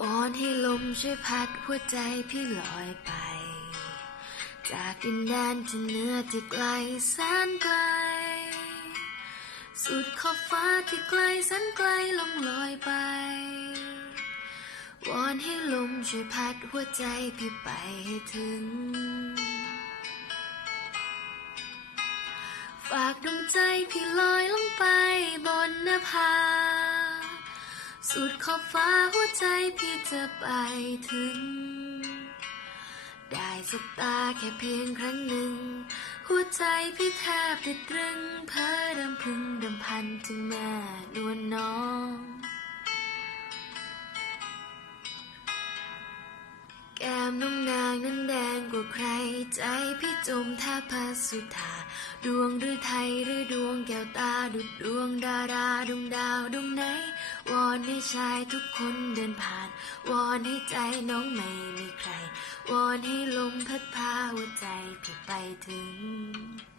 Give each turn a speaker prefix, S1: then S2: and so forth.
S1: วอนให้ลมช่วยพัดหัวใจพี่ลอยไป จากดินแดนที่เหนือที่ไกลแสนไกล สุดขอบฟ้าที่ไกลแสนไกลลงลอยไป วอนให้ลมช่วยพัดหัวใจพี่ไปให้ถึง ฝากดวงใจพี่ลอยลงไปบนหน้าผา สุดขอบฟ้าหัวใจพี่จะไปถึง ได้สบตาแค่เพียงครั้งหนึ่ง หัวใจพี่แทบจะตรึงเพ้อรำพึงดำพันถึงแม่นวลน้อง ใจพี่จมท่าพระสุธาดวงหรือไทยหรือดวงแก้วตาดุดดวงดาราดวงดาวดวงไหน วอนให้ชายทุกคนเดินผ่าน วอนให้ใจน้องไม่มีใคร วอนให้ลมพัดพาหัวใจพี่ไปถึง